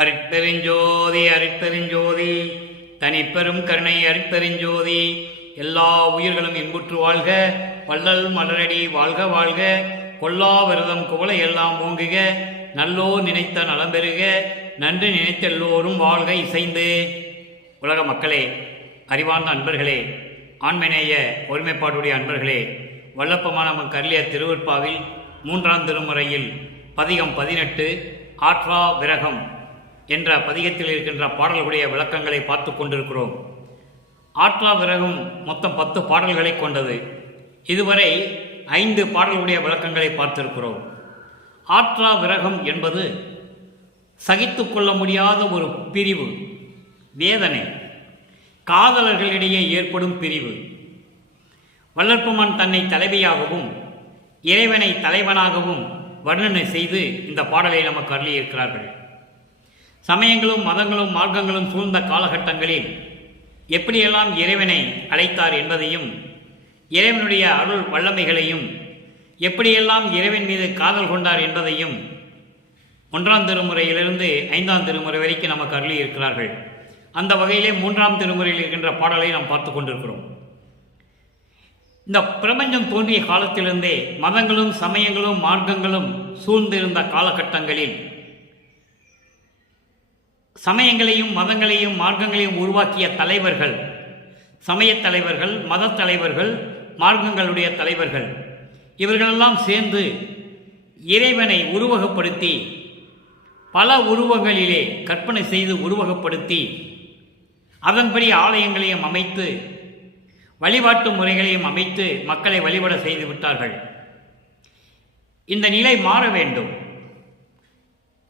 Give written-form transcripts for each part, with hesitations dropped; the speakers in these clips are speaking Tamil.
அருட்பெருஞ்சோதி அருட்பெருஞ்சோதி தனிப்பெரும் கருணை அருட்பெருஞ்சோதி. எல்லா உயிர்களும் இன்புற்று வாழ்க, வள்ளல் மலரடி வாழ்க வாழ்க, கொல்லா விரதம் குவளை எல்லாம் ஓங்குக, நல்லோ நினைத்த நலம் பெறுக, நன்று நினைத்த எல்லோரும் வாழ்க இசைந்து. உலக மக்களே, அறிவார்ந்த அன்பர்களே, ஆண்மநேய ஒருமைப்பாடுடைய அன்பர்களே, வல்லப்பமானவன் கருளிய திருவற்பாவில் 3ஆம் திருமுறையில் பதிகம் 18 ஆற்றா விரகம் என்ற பதிகத்தில் இருக்கின்ற பாடல்களுடைய விளக்கங்களை பார்த்து கொண்டிருக்கிறோம். ஆற்றா விரகம் மொத்தம் 10 பாடல்களை கொண்டது. இதுவரை 5 பாடல்களுடைய விளக்கங்களை பார்த்திருக்கிறோம். ஆற்றா விரகம் என்பது சகித்து கொள்ள முடியாத ஒரு பிரிவு, வேதனை, காதலர்களிடையே ஏற்படும் பிரிவு. வள்ளற்பெருமான் தன்னை தலைவியாகவும் இறைவனை தலைவனாகவும் வர்ணனை செய்து இந்த பாடலை நமக்கு அருளியிருக்கிறார்கள். சமயங்களும் மதங்களும் மார்க்கங்களும் சூழ்ந்த காலகட்டங்களில் எப்படியெல்லாம் இறைவனை அழைத்தார் என்பதையும், இறைவனுடைய அருள் வல்லமைகளையும், எப்படியெல்லாம் இறைவன் மீது காதல் கொண்டார் என்பதையும் 1ஆம் திருமுறையிலிருந்து 5ஆம் திருமுறை வரைக்கும் நமக்கு அருளியிருக்கிறார்கள். அந்த வகையிலே 3ஆம் திருமுறையில் இருக்கின்ற பாடலை நாம் பார்த்து கொண்டிருக்கிறோம். இந்த பிரபஞ்சம் தோன்றிய காலத்திலிருந்தே மதங்களும் சமயங்களும் மார்க்கங்களும் சூழ்ந்திருந்த காலகட்டங்களில் சமயங்களையும் மதங்களையும் மார்க்கங்களையும் உருவாக்கிய தலைவர்கள், சமயத் தலைவர்கள், மத தலைவர்கள், மார்க்கங்களுடைய தலைவர்கள், இவர்களெல்லாம் சேர்ந்து இறைவனை உருவகப்படுத்தி பல உருவங்களிலே கற்பனை செய்து உருவகப்படுத்தி அதன்படி ஆலயங்களையும் அமைத்து வழிபாட்டு முறைகளையும் அமைத்து மக்களை வழிபட செய்து விட்டார்கள். இந்த நிலை மாற வேண்டும்.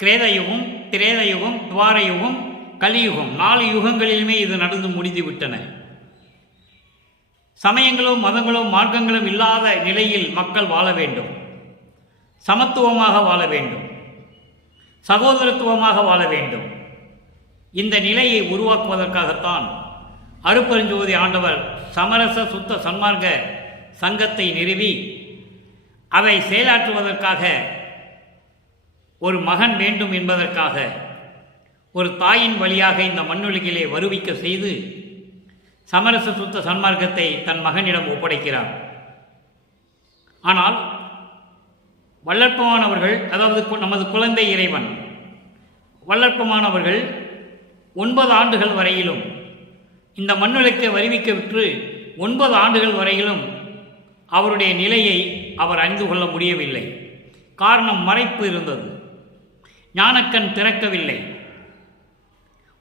கிரேதயுகம், திரேதயுகம், துவாரயுகம், கலியுகம் 4 யுகங்களிலுமே இது நடந்து முடிந்துவிட்டன. சமயங்களும் மதங்களும் மார்க்கங்களும் இல்லாத நிலையில் மக்கள் வாழ வேண்டும். சமத்துவமாக வாழ வேண்டும், சகோதரத்துவமாக வாழ வேண்டும். இந்த நிலையை உருவாக்குவதற்காகத்தான் அருட்பெருஞ்சோதி ஆண்டவர் சமரச சுத்த சன்மார்க்க சங்கத்தை நிறுவி அதை செயலாற்றுவதற்காக ஒரு மகன் வேண்டும் என்பதற்காக ஒரு தாயின் வழியாக இந்த மண்ணுலகிலே வருவிக்க செய்து சமரச சுத்த சன்மார்க்கத்தை தன் மகனிடம் ஒப்படைக்கிறார். ஆனால் வள்ளற்பெருமானவர்கள், அதாவது நமது குழந்தை இறைவன் வள்ளற்பெருமானவர்கள் 9 ஆண்டுகள் வரையிலும் இந்த மண்ணுலகை வருவிக்க விட்டு 9 ஆண்டுகள் வரையிலும் அவருடைய நிலையை அவர் அறிந்து கொள்ள முடியவில்லை. காரணம், மறைப்பு இருந்தது. ஞானக்கண் திறக்கவில்லை.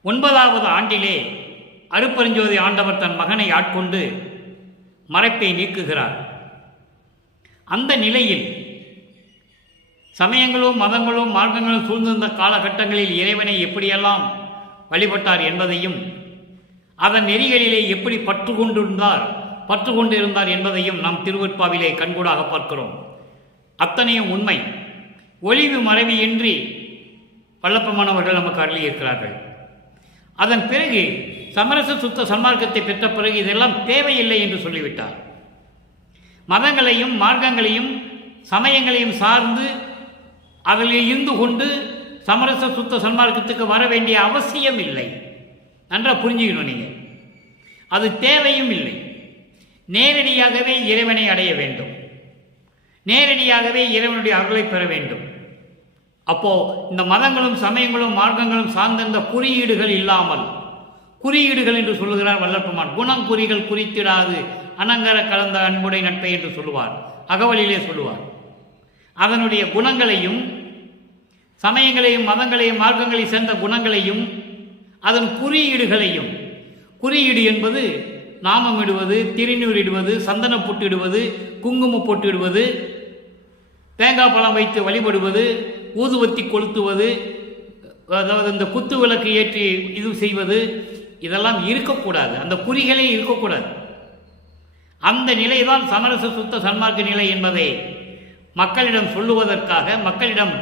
9ஆவது ஆண்டிலே அருட்பெருஞ்சோதி ஆண்டவர் தன் மகனை ஆட்கொண்டு மறைப்பை நீக்குகிறார். அந்த நிலையில் சமயங்களும் மதங்களும் மார்க்கங்களும் சூழ்ந்திருந்த காலகட்டங்களில் இறைவனை எப்படியெல்லாம் வழிபட்டார் என்பதையும், அதன் நெறிகளிலே எப்படி பற்று கொண்டிருந்தார் என்பதையும் நாம் திருவற்பாவிலே கண்கூடாக பார்க்கிறோம். அத்தனையும் உண்மை. ஒளிவு மறைவியின்றி வள்ளற்பெருமானவர்கள் நமக்கு அருளியிருக்கிறார்கள். அதன் பிறகு சமரச சுத்த சன்மார்க்கத்தை பெற்ற பிறகு இதெல்லாம் தேவையில்லை என்று சொல்லிவிட்டார். மதங்களையும் மார்க்கங்களையும் சமயங்களையும் சார்ந்து அதில் இருந்து கொண்டு சமரச சுத்த சன்மார்க்கத்துக்கு வர வேண்டிய அவசியம் இல்லை. நன்றாக புரிஞ்சுக்கணும் நீங்கள். அது தேவையும் இல்லை. நேரடியாகவே இறைவனை அடைய வேண்டும். நேரடியாகவே இறைவனுடைய அருளை பெற வேண்டும். அப்போ இந்த மதங்களும் சமயங்களும் மார்க்கங்களும் சார்ந்த குறியீடுகள் இல்லாமல், குறியீடுகள் என்று சொல்லுகிறார் வள்ளற்பெருமான். குணம் குறிகள் குறித்திடாது அனங்கர கலந்த அன்புடை நட்பை என்று சொல்லுவார், அகவலிலே சொல்லுவார். அதனுடைய குணங்களையும் சமயங்களையும் மதங்களையும் மார்க்கங்களையும் சேர்ந்த குணங்களையும் அதன் குறியீடுகளையும், குறியீடு என்பது நாமம் இடுவது, திருநீர் இடுவது, சந்தன பொட்டு இடுவது, குங்கும பொட்டு இடுவது, தேங்காய் பழம் வைத்து வழிபடுவது, ஊதுவத்தி கொளுத்துவது, அதாவது இந்த குத்து விளக்கு ஏற்றி இது செய்வது, இதெல்லாம் இருக்கக்கூடாது. அந்த குறிகளே இருக்கக்கூடாது. அந்த நிலைதான் சமரச சுத்த சன்மார்க்க நிலை என்பதை மக்களிடம் சொல்லுவதற்காக, மக்களிடம்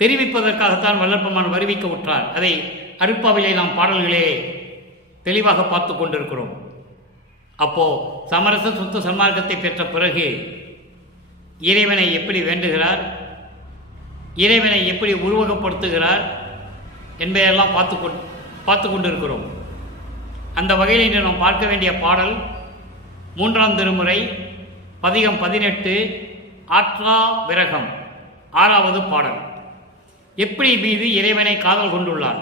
தெரிவிப்பதற்காகத்தான் வள்ளற்பெருமான் வருவிக்க உற்றார். அதை அருட்பாவிலே நாம் பாடல்களே தெளிவாக பார்த்து கொண்டிருக்கிறோம். அப்போ சமரச சுத்த சன்மார்க்கத்தை பெற்ற பிறகு இறைவனை எப்படி வேண்டுகிறார், இறைவனை எப்படி உருவகப்படுத்துகிறார், என்பதையெல்லாம் பார்த்து கொண்டிருக்கிறோம். அந்த வகையில் இன்று நாம் பார்க்க வேண்டிய பாடல் 3ஆம் திருமுறை பதிகம் 18 ஆற்றா விரகம் 6வது பாடல். எப்படி மீது இறைவனை காதல் கொண்டுள்ளார்,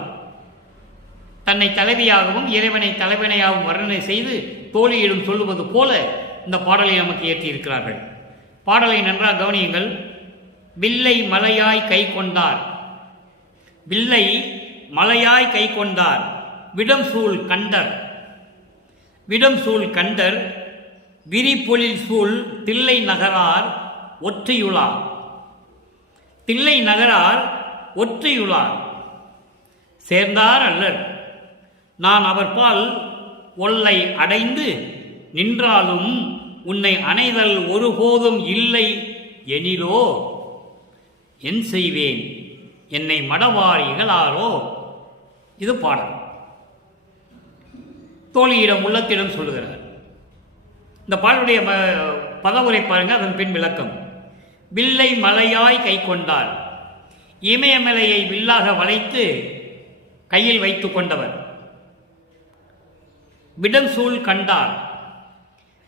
தன்னை தலைவியாகவும் இறைவனை தலைவனையாகவும் வர்ணனை செய்து தோழியிடம் சொல்லுவது போல இந்த பாடலை நமக்கு ஏற்றியிருக்கிறார்கள். பாடலை நன்றாக கவனியுங்கள். வில்லை மலையாய் கை கொண்டார், வில்லை மலையாய் கை கொண்டார், விடம் சூழ் கண்டர், விடம் சூழ் கண்டர், விரிபொழில் சூழ் தில்லை நகரார் ஒற்றையுளார், தில்லை நகரார் ஒற்றையுளார், சேர்ந்தார் அல்லர், நான் அவர் பால் ஒல்லை அடைந்து நின்றாலும் உன்னை அணைதல் ஒருபோதும் இல்லை எனிலோ என் செய்வேன் என்னை மடவார் இகழாரோ. இது பாடல். தோழியிடம் உள்ளத்திடம் சொல்லுகிறார். இந்த பாடலுடைய பதவுரை பாருங்க, அதன் பின் விளக்கம். வில்லை மலையாய் கை கொண்டார், இமயமலையை வில்லாக வளைத்து கையில் வைத்துக் கொண்டவர். விடம் சூழ் கண்டார்,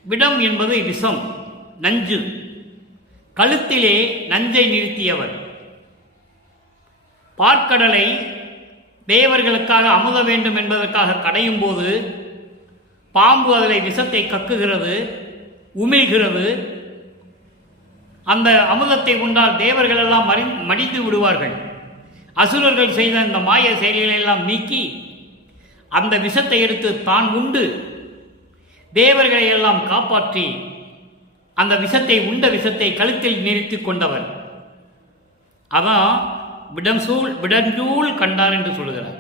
விடம் என்பது விஷம், நஞ்சு, கழுத்திலே நஞ்சை நிறுத்தியவர். பாற்கடலை தேவர்களுக்காக அமுத வேண்டும் என்பதற்காக கடையும் போது பாம்பு அதில் விஷத்தை கக்குகிறது, உமிழ்கிறது. அந்த அமுதத்தை உண்டால் தேவர்கள் எல்லாம் மடிந்து விடுவார்கள். அசுரர்கள் செய்த இந்த மாய செயல்களை எல்லாம் நீக்கி அந்த விஷத்தை எடுத்து தான் உண்டு தேவர்களை எல்லாம் காப்பாற்றி அந்த விஷத்தை உண்ட விஷத்தை கழுத்தில் நிறுத்தி கொண்டவர். அதான் விடஞ்சூழ் கண்டார் என்று சொல்கிறார்.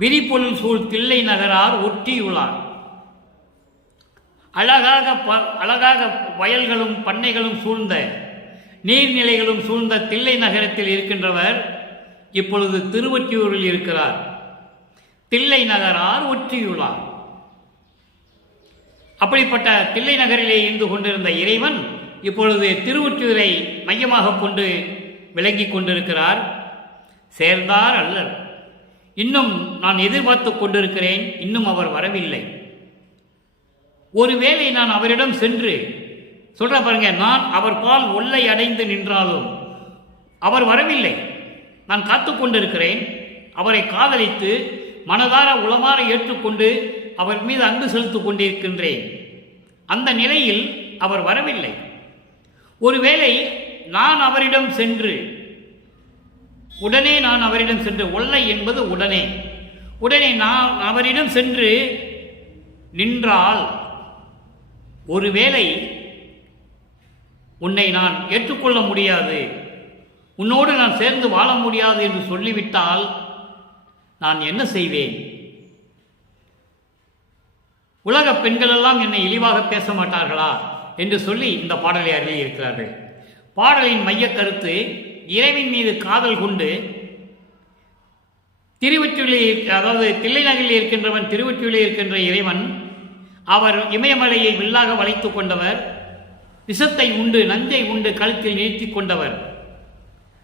விரிபொருள் சூழ் தில்லை நகரார் ஒற்றியுள்ளார். அழகாக வயல்களும் பண்ணைகளும் சூழ்ந்த நீர்நிலைகளும் சூழ்ந்த தில்லை நகரத்தில் இருக்கின்றவர் இப்பொழுது திருவொற்றியூரில் இருக்கிறார். தில்லை நகரார் ஒற்றியுள்ளார். அப்படிப்பட்ட தில்லை நகரிலே இருந்து கொண்டிருந்த இறைவன் இப்பொழுது திருவொற்றியூரை மையமாக கொண்டு விளங்கி கொண்டிருக்கிறார். சேர்ந்தார் அல்லர், இன்னும் நான் எதிர்பார்த்து கொண்டிருக்கிறேன், இன்னும் அவர் வரவில்லை. ஒருவேளை நான் அவரிடம் சென்று சொல்ற பாருங்க, நான் அவர் பால் ஒல்லை அடைந்து நின்றாலும் அவர் வரவில்லை, நான் காத்து கொண்டிருக்கிறேன். அவரை காதலித்து மனதார உளமாற ஏற்றுக்கொண்டு அவர் மீது அன்பு செலுத்திக் கொண்டிருக்கின்றேன். அந்த நிலையில் அவர் வரவில்லை. ஒருவேளை நான் அவரிடம் சென்று ஒல்லை என்பது உடனே நான் அவரிடம் சென்று நின்றால், ஒருவேளை உன்னை நான் ஏற்றுக்கொள்ள முடியாது, உன்னோடு நான் சேர்ந்து வாழ முடியாது என்று சொல்லிவிட்டால் நான் என்ன செய்வேன்? உலக பெண்கள் எல்லாம் என்னை இழிவாக பேச மாட்டார்களா என்று சொல்லி இந்த பாடலை அருளியிருக்கிறார்கள். பாடலின் மைய கருத்து, இறைவன் மீது காதல் கொண்டு திருவொற்றியூரில், அதாவது தில்லை நகரில் இருக்கின்றவன் திருவொற்றியூரில் இருக்கின்ற இறைவன், அவர் இமயமலையை வில்லாக வளைத்துக் கொண்டவர், விஷத்தை உண்டு நஞ்சை உண்டு கழுத்தில் நிறுத்தி கொண்டவர்.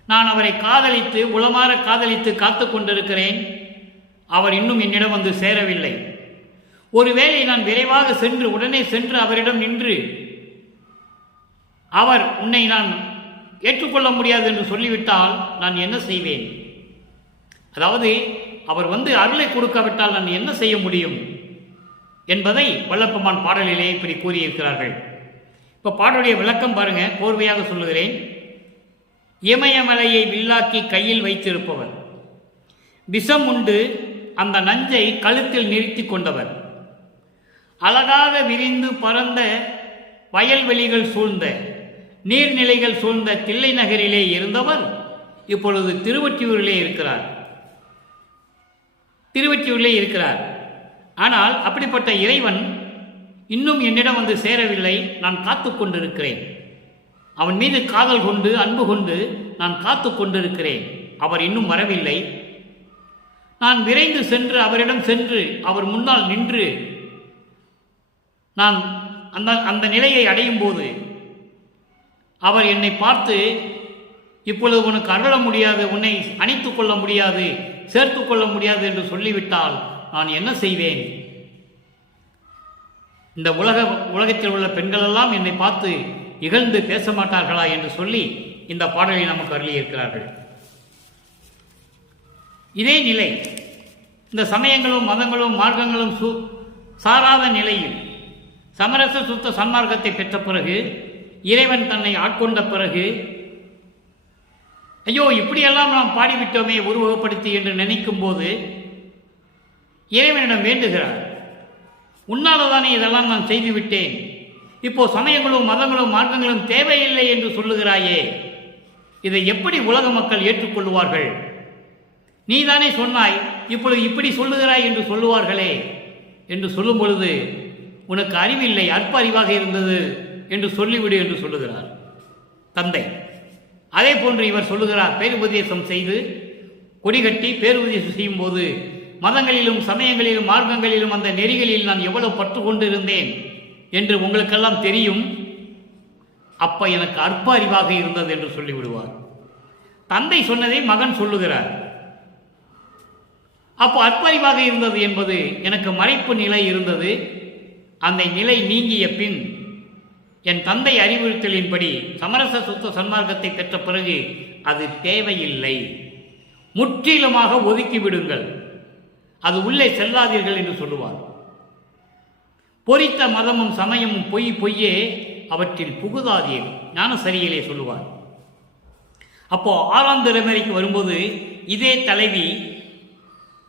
நான் அவரை காதலித்து உளமாற காதலித்து காத்து கொண்டிருக்கிறேன். அவர் இன்னும் என்னிடம் வந்து சேரவில்லை. ஒருவேளை நான் விரைவாக சென்று உடனே சென்று அவரிடம் நின்று அவர் உன்னை நான் ஏற்றுக்கொள்ள முடியாது என்று சொல்லிவிட்டால் நான் என்ன செய்வேன்? அதாவது அவர் வந்து அருளை கொடுக்காவிட்டால் நான் என்ன செய்ய முடியும் என்பதை வல்லப்பெருமான் பாடலிலே இப்படி கூறியிருக்கிறார்கள். இப்போ பாடலுடைய விளக்கம் பாருங்க, கோர்வையாக சொல்லுகிறேன். இமயமலையை வில்லாக்கி கையில் வைத்திருப்பவர், விஷம் உண்டு அந்த நஞ்சை கழுத்தில் நிறுத்தி கொண்டவர், அழகாக விரிந்து பரந்த வயல்வெளிகள் சூழ்ந்த நீர்நிலைகள் சூழ்ந்த தில்லை நகரிலே இருந்தவர் இப்பொழுது திருவொற்றியூரிலே இருக்கிறார். ஆனால் அப்படிப்பட்ட இறைவன் இன்னும் என்னிடம் வந்து சேரவில்லை. நான் காத்து கொண்டிருக்கிறேன். அவன் மீது காதல் கொண்டு அன்பு கொண்டு நான் காத்து கொண்டிருக்கிறேன். அவர் இன்னும் வரவில்லை. நான் விரைந்து சென்று அவரிடம் சென்று அவர் முன்னால் நின்று நான் அந்த நிலையை அடையும் போது அவர் என்னை பார்த்து இப்பொழுது உனக்கு அருள முடியாது, உன்னை அணைத்துக் கொள்ள முடியாது, சேர்த்து கொள்ள முடியாது என்று சொல்லிவிட்டால் நான் என்ன செய்வேன்? இந்த உலகத்தில் உள்ள பெண்களெல்லாம் என்னை பார்த்து இகழ்ந்து பேச மாட்டார்களா என்று சொல்லி இந்த பாடலை நமக்கு அருளியிருக்கிறார்கள். இதே நிலை இந்த சமயங்களும் மதங்களும் மார்க்கங்களும் சாராத நிலையில் சமரச சுத்த சன்மார்க்கத்தை பெற்ற பிறகு, இறைவன் தன்னை ஆட்கொண்ட பிறகு, ஐயோ இப்படியெல்லாம் நாம் பாடிவிட்டோமே உருவகப்படுத்தி என்று நினைக்கும் போது இறைவனிடம் வேண்டுகிறார், உன்னால்தானே இதெல்லாம் நான் செய்துவிட்டேன், இப்போ சமயங்களும் மதங்களும் மார்க்கங்களும் தேவையில்லை என்று சொல்லுகிறாயே, இதை எப்படி உலக மக்கள் ஏற்றுக்கொள்வார்கள்? நீதானே சொன்னாய், இப்பொழுது இப்படி சொல்லுகிறாய் என்று சொல்லுவார்களே என்று சொல்லும் பொழுது, உனக்கு அறிவில்லை, அற்ப அறிவாக இருந்தது என்று சொல்லிவிடு என்று சொல்லுகிறார் தந்தை. அதே போன்று இவர் சொல்லுகிறார், பேருபதேசம் செய்து கொடிகட்டி பேருபதேசம் செய்யும் போது மதங்களிலும் சமயங்களிலும் மார்க்கங்களிலும் அந்த நெறிகளில் நான் எவ்வளவு பற்று கொண்டிருந்தேன் என்று உங்களுக்கெல்லாம் தெரியும், அப்ப எனக்கு அற்ப அறிவாக இருந்தது என்று சொல்லிவிடுவார். தந்தை சொன்னதை மகன் சொல்லுகிறார். அப்போ அற்ப அறிவாக இருந்தது என்பது எனக்கு மறைப்பு நிலை இருந்தது. அந்த நிலை நீங்கிய பின் என் தந்தை அறிவுறுத்தலின்படி சமரச சுத்த சன்மார்க்கத்தை பெற்ற பிறகு அது தேவையில்லை, முற்றிலுமாக ஒதுக்கிவிடுங்கள், அது உள்ளே செல்லாதீர்கள் என்று சொல்லுவார். பொறித்த மதமும் சமயமும் பொய்யே, அவற்றில் புகுதாதீர் ஞானசரியிலே சொல்லுவார். அப்போ 6ஆம் தலைமுறைக்கு வரும்போது இதே தலைவி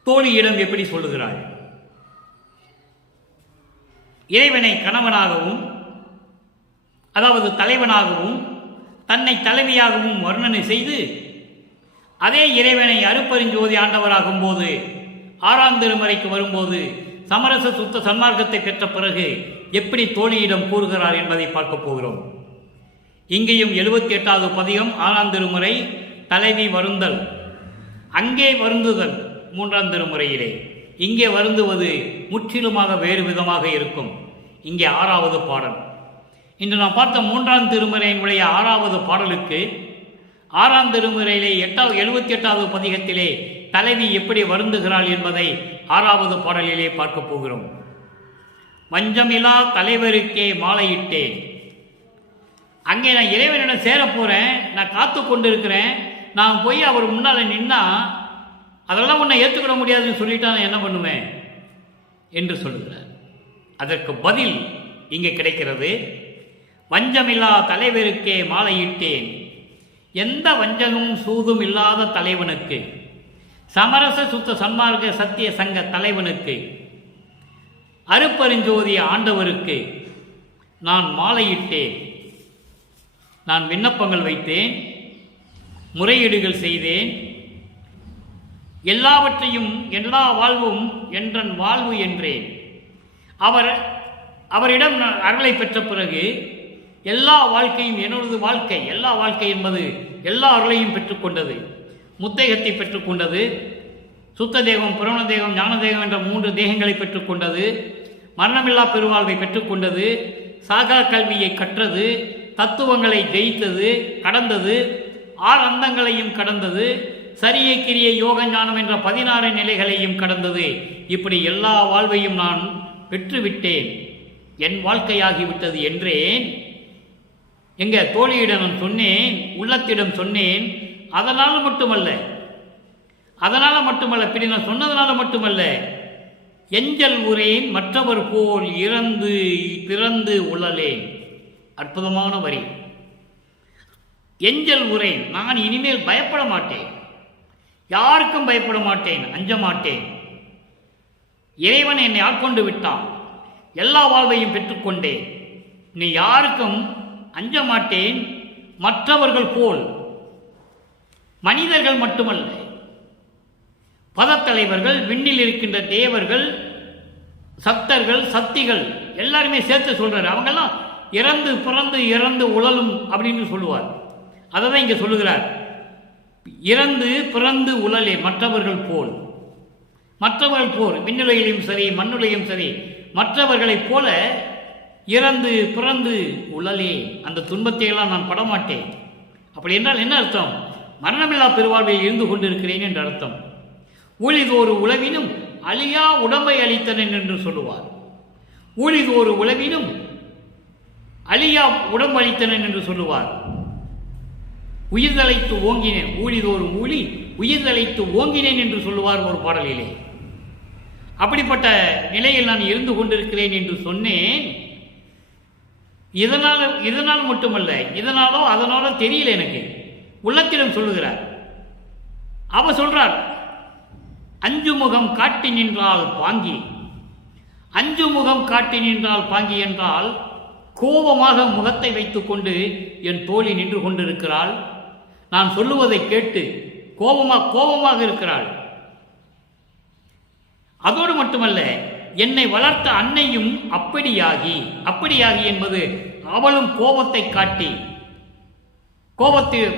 தோழியிடம் எப்படி சொல்லுகிறாள்? இறைவனை கணவனாகவும், அதாவது தலைவனாகவும், தன்னை தலைவியாகவும் வர்ணனை செய்து, அதே இறைவனை அருப்பெருஞ்சோதி ஆண்டவராகும் போது 6ஆம் திருமுறைக்கு வரும்போது சமரச சுத்த சன்மார்க்கத்தை பெற்ற பிறகு எப்படி தோழியிடம் கூறுகிறார் என்பதை பார்க்க போகிறோம். இங்கேயும் 78வது பதிகம் 6ஆம் திருமுறை தலைவி வருந்தல், அங்கே வருந்துதல் 3ஆம் திருமுறையிலே. இங்கே வருந்துவது முற்றிலுமாக வேறு விதமாக இருக்கும். இங்கே 6வது பாடல். இன்று நாம் பார்த்த 3ஆம் திருமுறையினுடைய 6வது பாடலுக்கு 6ஆம் திருமுறையிலே 78வது பதிகத்திலே தலைவி எப்படி வருந்துகிறாள் என்பதை 6வது பாடலிலே பார்க்க போகிறோம். வஞ்சமிலா தலைவருக்கே மாலையிட்டேன். அங்கே நான் இறைவனிடம் சேரப்போகிறேன், நான் காத்து கொண்டிருக்கிறேன், நான் போய் அவர் முன்னால் நின்னா அதெல்லாம் உன்னை ஏற்றுக்கிட முடியாதுன்னு சொல்லிட்டா நான் என்ன பண்ணுவேன் என்று சொல்லுகிறார். அதற்கு பதில் இங்கே கிடைக்கிறது. வஞ்சமில்லா தலைவருக்கே மாலையிட்டேன். எந்த வஞ்சகமும் சூதும் இல்லாத தலைவனுக்கு, சமரச சுத்த சன்மார்க்க சத்திய சங்க தலைவனுக்கு, அருப்பெருஞ்சோதி ஆண்டவருக்கு நான் மாலையிட்டேன். நான் விண்ணப்பங்கள் வைத்தேன், முறையீடுகள் செய்தேன். எல்லாவற்றையும் எல்லா வாழ்வும் என்றன் வாழ்வு என்றேன். அவரிடம் அருளை பெற்ற பிறகு எல்லா வாழ்க்கையும் என்னோடது வாழ்க்கை. எல்லா வாழ்க்கை என்பது எல்லா அருளையும் பெற்றுக்கொண்டது. முத்தேகத்தை பெற்றுக்கொண்டது, சுத்த தேகம், புரண தேகம், ஞான தேகம் என்ற 3 தேகங்களை பெற்றுக்கொண்டது, மரணமில்லா பெருவாழ்வை பெற்றுக்கொண்டது, சாகா கல்வியை கற்றது, தத்துவங்களை ஜெயித்தது, கடந்தது, 6 அந்தங்களையும் கடந்தது, சரியை கிரியை யோக ஞானம் என்ற 16 நிலைகளையும் கடந்தது. இப்படி எல்லா வாழ்வையும் நான் பெற்றுவிட்டேன், என் வாழ்க்கையாகிவிட்டது என்றேன். எங்க தோழியிடம் நான் சொன்னேன், உள்ளத்திடம் சொன்னேன். அதனால் மட்டுமல்ல, இப்படி நான் சொன்னதனால மட்டுமல்ல, எஞ்சல் உரேன் மற்றவர் போல் இறந்து பிறந்து உழலேன். அற்புதமான வரி. எஞ்சல் உரேன், நான் இனிமேல் பயப்பட மாட்டேன், யாருக்கும் பயப்பட மாட்டேன், அஞ்ச மாட்டேன். இறைவன் என்னை ஆட்கொண்டு விட்டான், எல்லா வாழ்வையும் பெற்றுக்கொண்டேன், நீ யாருக்கும் அஞ்ச மாட்டேன். மற்றவர்கள் போல், மனிதர்கள் மட்டுமல்ல, பதத்தலைவர்கள், விண்ணில் இருக்கின்ற தேவர்கள், சக்தர்கள், சக்திகள் எல்லாருமே சேர்த்து சொல்றாரு. அவங்கெல்லாம் இறந்து பிறந்து இறந்து உழலும் அப்படின்னு சொல்லுவார். அதை தான் இங்கே சொல்லுகிறார். இறந்து பிறந்து உழலே மற்றவர்கள் போல். மற்றவர்கள் போல் விண்ணுலையிலும் சரி மண்ணுலையும் சரி மற்றவர்களைப் போல இறந்து பிறந்து உழலே. அந்த துன்பத்தையெல்லாம் நான் படமாட்டேன். அப்படி என்றால் என்ன அர்த்தம்? மரணமில்லா பெருவாழ்வில் இருந்து கொண்டிருக்கிறேன் என்று அர்த்தம். ஊழிதோறு உளவினும் அழியா உடம்பை அளித்தனன் என்று சொல்லுவார். ஊழிதோறு உளவினும் அழியா உடம்பு அளித்தனன் என்று சொல்லுவார். உயிர்தலைத்து ஓங்கினேன், ஊழிதோறும் ஊழி உயிர்தலைத்து ஓங்கினேன் என்று சொல்லுவார் ஒரு பாடலிலே. அப்படிப்பட்ட நிலையில் நான் இருந்து கொண்டிருக்கிறேன் என்று சொன்னேன். இதனால் மட்டுமல்ல, இதனாலோ அதனாலோ தெரியல, எனக்கு உள்ளத்திடம் சொல்லுகிறார். அவர் சொல்றார், அஞ்சு முகம் காட்டி நின்றால் பாங்கி. அஞ்சு முகம் காட்டி நின்றால் பாங்கி என்றால் கோபமாக முகத்தை வைத்துக் கொண்டு என் தோழி நின்று கொண்டிருக்கிறாள். நான் சொல்லுவதை கேட்டு கோபமாக இருக்கிறாள். அதோடு மட்டுமல்ல, என்னை வளர்த்த அன்னையும் அப்படியாகி என்பது அவளும் கோபத்தை காட்டி,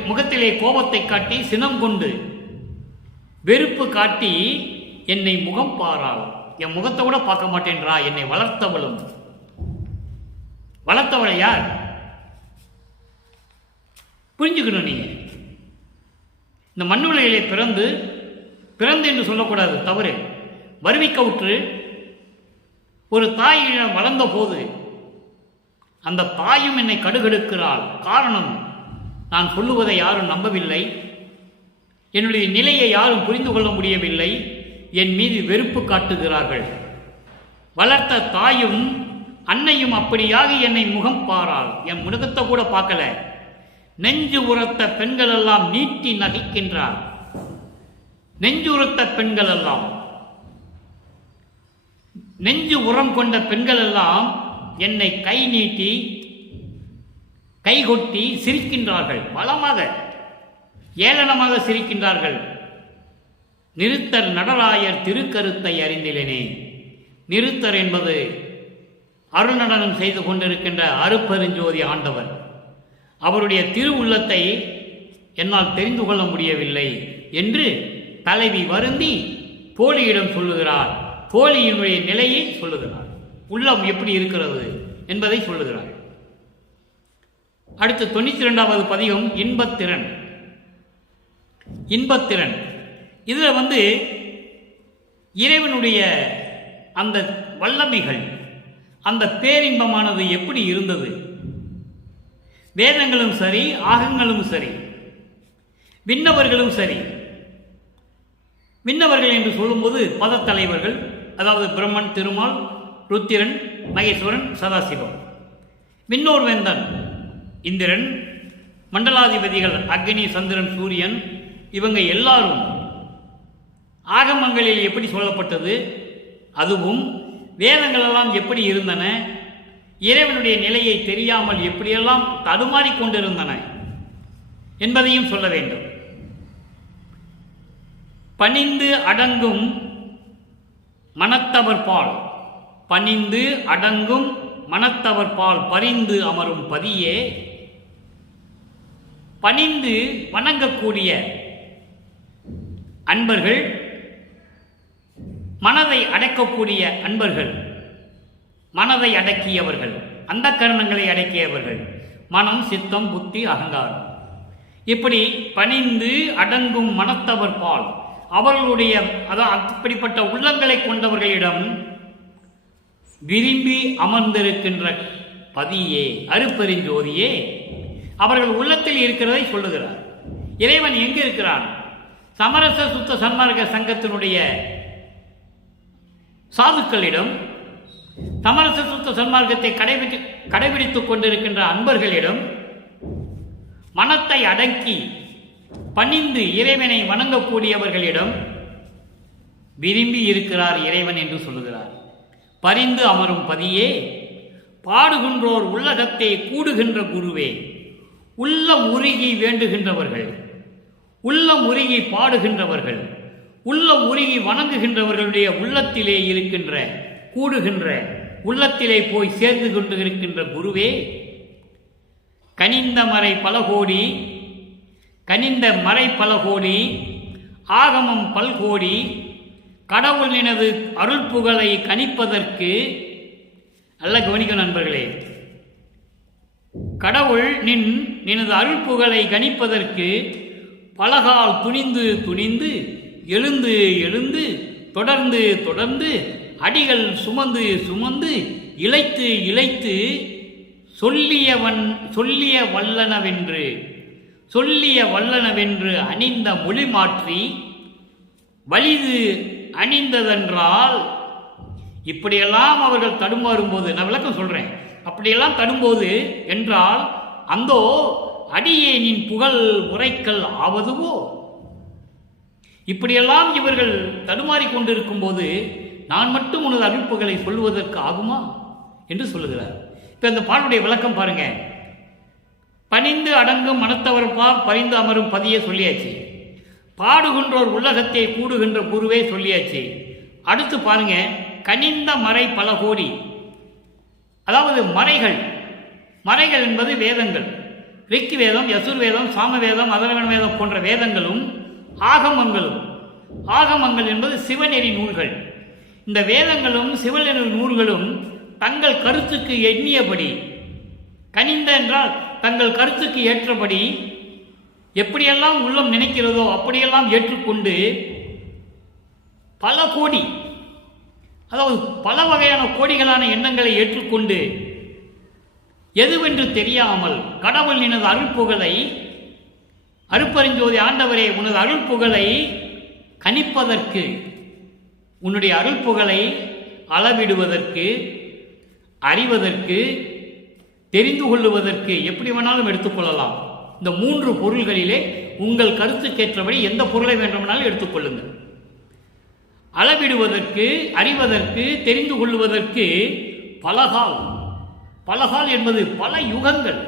முகத்திலே கோபத்தை காட்டி, சினம் கொண்டு வெறுப்பு காட்டி என்னை முகம் பாராள். என் முகத்தை கூட பார்க்க மாட்டேன்றா. என்னை வளர்த்தவளை யார் புரிஞ்சுக்கணும். நீங்க இந்த மண்ணுலகிலே பிறந்து என்று சொல்லக்கூடாது, தவறு. வருவிக்கவுற்று ஒரு தாயிடம் வளர்ந்த போது அந்த தாயும் என்னை கடுகெடுக்கிறாள். காரணம், நான் சொல்லுவதை யாரும் நம்பவில்லை, என்னுடைய நிலையை யாரும் புரிந்து கொள்ள முடியவில்லை, என் மீது வெறுப்பு காட்டுகிறார்கள். வளர்த்த தாயும் அன்னையும் அப்படியாக என்னை முகம் பாராள். என் முகத்தை கூட பார்க்கல. நெஞ்சு உரத்த பெண்கள் எல்லாம் நீட்டி நகைக்கின்றார். நெஞ்சு உரத்த பெண்கள் எல்லாம், நெஞ்சு உரம் கொண்ட பெண்கள் எல்லாம் என்னை கை நீட்டி கைகொட்டி சிரிக்கின்றார்கள். பலமாக ஏளனமாக சிரிக்கின்றார்கள். நிறுத்தர் நடராயர் திருக்கருத்தை அறிந்திலேனே. நிறுத்தர் என்பது அருள் நடனம் செய்து கொண்டிருக்கின்ற அருப்பெருஞ்சோதி ஆண்டவர். அவருடைய திரு உள்ளத்தை என்னால் தெரிந்து கொள்ள முடியவில்லை என்று தலைவி வருந்தி தோழியிடம் சொல்லுகிறார். தோழியினுடைய நிலையை சொல்லுகிறார். உள்ளம் எப்படி இருக்கிறது என்பதை சொல்லுகிறார். அடுத்து 92வது பதிகம் இன்பத்திறன். இன்பத்திறன் இதுல இறைவனுடைய அந்த வல்லமைகள், அந்த பேரின்பமானது எப்படி இருந்தது. வேதங்களும் சரி, ஆகங்களும் சரி, விண்ணவர்களும் சரி. விண்ணவர்கள் என்று சொல்லும்போது பதத்தலைவர்கள், அதாவது பிரம்மன், திருமால், ருத்திரன், மகேஸ்வரன், சதாசிவம். விண்ணோர் வேந்தன் இந்திரன், மண்டலாதிபதிகள் அக்னி, சந்திரன், சூரியன். இவங்க எல்லாரும் ஆகமங்களில் எப்படி சொல்லப்பட்டது, அதுவும் வேதங்களெல்லாம் எப்படி இருந்தன, இறைவனுடைய நிலையை தெரியாமல் எப்படியெல்லாம் தடுமாறிக்கொண்டிருந்தன என்பதையும் சொல்ல வேண்டும். பணிந்து அடங்கும் மனத்தவர் பால், பணிந்து அடங்கும் மனத்தவர் பால் பரிந்து அமரும் பதியே. பணிந்து வணங்கக்கூடிய அன்பர்கள், மனதை அடக்கக்கூடிய அன்பர்கள், மனதை அடக்கியவர்கள், அந்த கரணங்களை அடக்கியவர்கள், மனம், சித்தம், புத்தி, அகங்காரம். இப்படி பணிந்து அடங்கும் மனத்தவர் பால், அவர்களுடைய அப்படிப்பட்ட உள்ளங்களை கொண்டவர்களிடம் விரும்பி அமர்ந்திருக்கின்ற பதியே, அருப்பெருஞ்சோதியே, அவர்கள் உள்ளத்தில் இருக்கிறதை சொல்லுகிறார். இறைவன் எங்கு இருக்கிறான்? சமரச சுத்த சன்மார்க்க சங்கத்தினுடைய சாதுக்களிடம், சமரச சுத்த சன்மார்க்கத்தை கடைபிடித்துக் கொண்டிருக்கின்ற அன்பர்களிடம், மனத்தை அடக்கி பணிந்து இறைவனை வணங்கக்கூடியவர்களிடம் விரும்பி இருக்கிறார் இறைவன் என்று சொல்லுகிறார். பரிந்து அமரும் பதியே, பாடுகின்றோர் உள்ளகத்தை கூடுகின்ற குருவே. உள்ளம் உருகி வேண்டுகின்றவர்கள், உள்ளம் உருகி பாடுகின்றவர்கள், உள்ளம் உருகி வணங்குகின்றவர்களுடைய உள்ளத்திலே இருக்கின்ற, கூடுகின்ற, உள்ளத்திலே போய் சேர்ந்து கொண்டு இருக்கின்ற குருவே. கனிந்த மறை பல கோடி, கனிந்த மறை பல கோடி, ஆகமம் பல்கோடி, கடவுள் நினது அருள்புகளை கணிப்பதற்கு, நல்ல கவனிக்கும் நண்பர்களே, கடவுள் நினது அருள்புகளை கணிப்பதற்கு பலகால் துணிந்து துணிந்து எழுந்து எழுந்து தொடர்ந்து தொடர்ந்து அடிகள் சுமந்து சுமந்து இளைத்து இளைத்து சொல்லிய வல்லனவென்று அணிந்த மொழி மாற்றி வலிது அணிந்ததென்றால், இப்படியெல்லாம் அவர்கள் தடுமாறும் போது, நான் விளக்கம் சொல்றேன், அப்படியெல்லாம் தடும்போது என்றால் அந்தோ அடியேனின் புகழ் உரைக்கல் ஆவதுவோ. இப்படியெல்லாம் இவர்கள் தடுமாறிக் கொண்டிருக்கும் போது நான் மட்டும் உனது அறிவிப்புகளை சொல்லுவதற்கு ஆகுமா என்று சொல்லுகிறார். இப்ப இந்த பாடலுடைய விளக்கம் பாருங்க. பணிந்து அடங்கும் மனத்தவர்பார் பரிந்து அமரும் பதியே சொல்லியாச்சு. பாடுகின்றோர் உள்ளகத்தை கூடுகின்ற குருவே சொல்லியாச்சு. அடுத்து பாருங்க, கனிந்த மறை பல கோடி, அதாவது மறைகள் என்பது வேதங்கள். ரிக் வேதம், யசுர் வேதம், சாம வேதம், அதர்வண வேதம் போன்ற வேதங்களும் ஆகமங்கள் என்பது சிவநெறி நூல்கள். இந்த வேதங்களும் சிவநெறி நூல்களும் தங்கள் கருத்துக்கு எண்ணியபடி, கனிந்த என்றால் தங்கள் கருத்துக்கு ஏற்றபடி எப்படியெல்லாம் உள்ளம் நினைக்கிறதோ அப்படியெல்லாம் ஏற்றுக்கொண்டு பல கோடி, அதாவது பல வகையான கோடிகளான எண்ணங்களை ஏற்றுக்கொண்டு எதுவென்று தெரியாமல் கடவுள் நினது அருள்புகழை, அருப்பரிஞ்சோதி ஆண்டவரே உனது அருள்புகழை கணிப்பதற்கு, உன்னுடைய அருள்புகழை அளவிடுவதற்கு, அறிவதற்கு, தெரிந்து கொள்ளுவதற்கு எப்படி வேணாலும் எடுத்துக்கொள்ளலாம். இந்த 3 பொருள்களிலே உங்கள் கருத்துக்கேற்றபடி எந்த பொருளை வேண்டுமானாலும் எடுத்துக்கொள்ளுங்கள். அளவிடுவதற்கு, அறிவதற்கு, தெரிந்து கொள்ளுவதற்கு பலகால் என்பது பல யுகங்கள்.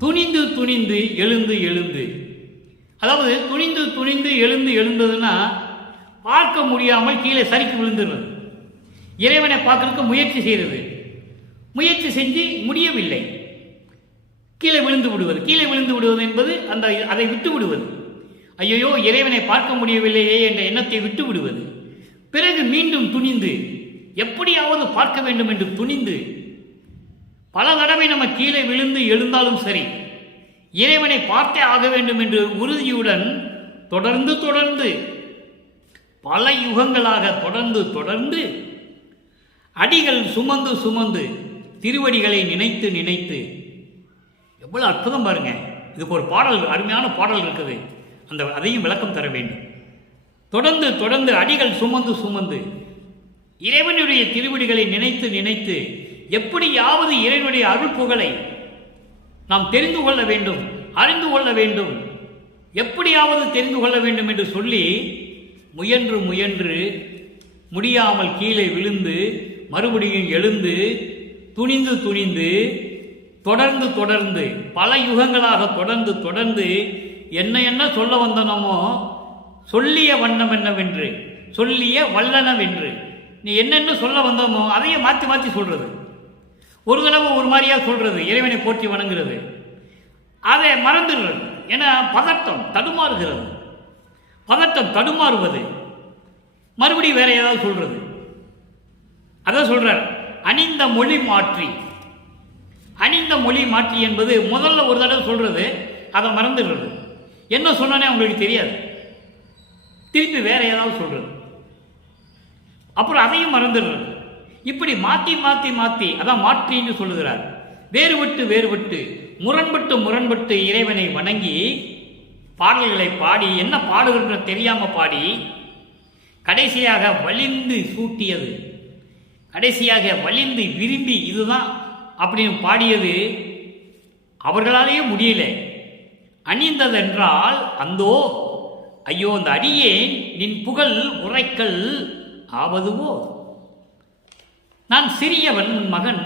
துணிந்து துணிந்து எழுந்து எழுந்து, அதாவது துணிந்து துணிந்து எழுந்து எழுந்ததுன்னா பார்க்க முடியாமல் கீழே சறுக்கி விழுந்துடுறது. இறைவனை பார்க்கறதுக்கு முயற்சி செய்கிறது, முயற்சி செஞ்சு முடியவில்லை, கீழே விழுந்து விடுவது என்பது அதை விட்டு விடுவது. ஐயோ இறைவனை பார்க்க முடியவில்லையே என்ற எண்ணத்தை விட்டு விடுவது. பிறகு மீண்டும் துணிந்து எப்படியாவது பார்க்க வேண்டும் என்று துணிந்து பல தடவை நம்ம கீழே விழுந்து எழுந்தாலும் சரி இறைவனை பார்த்தே ஆக வேண்டும் என்று உறுதியுடன் தொடர்ந்து பல யுகங்களாக தொடர்ந்து அடிகள் சுமந்து திருவடிகளை நினைத்து எவ்வளவு அற்புதம் பாருங்க. இதுக்கு ஒரு பாடல், அருமையான பாடல் இருக்குது, அதையும் விளக்கம் தர வேண்டும். தொடர்ந்து அடிகள் சுமந்து இறைவனுடைய திருவடிகளை நினைத்து எப்படியாவது இறைவனுடைய அருள்புகழை நாம் தெரிந்து கொள்ள வேண்டும், அறிந்து கொள்ள வேண்டும், எப்படியாவது தெரிந்து கொள்ள வேண்டும் என்று சொல்லி முயன்று முடியாமல் கீழே விழுந்து மறுபடியும் எழுந்து துணிந்து தொடர்ந்து பல யுகங்களாக தொடர்ந்து என்ன சொல்ல வந்தனமோ சொல்லிய வல்லனவென்று நீ என்னென்ன சொல்ல வந்தோமோ அதையே மாற்றி சொல்றது. ஒரு தடவை ஒரு மாதிரியா சொல்றது, இறைவனை போற்றி வணங்குறது, அதை மறந்துடுறது. ஏன்னா தடுமாறுவது மறுபடியும் வேற ஏதாவது சொல்றது. அதான் சொல்றார் அணிந்த மொழி மாற்றி என்பது முதல்ல ஒரு தடவை சொல்றது, அதை மறந்துடுறது. என்ன சொன்னே உங்களுக்கு தெரியாது, திருப்பி வேற ஏதாவது சொல்றது, அப்புறம் அதையும் மறந்துடுறது. இப்படி மாற்றி அதான் மாற்றின்னு சொல்லுகிறார். வேறுபட்டு முரண்பட்டு இறைவனை வணங்கி பாடல்களை பாடி, என்ன பாடுகின்ற தெரியாம பாடி கடைசியாக வலிந்து விரும்பி இதுதான் அப்படின்னு பாடியது அவர்களாலேயே முடியல. அணிந்ததென்றால் அந்தோ ஐயோ அந்த அடியேன் நின் புகழ் உரைக்கல் ஆவதுவோ. நான் சிறியவன், உன் மகன்,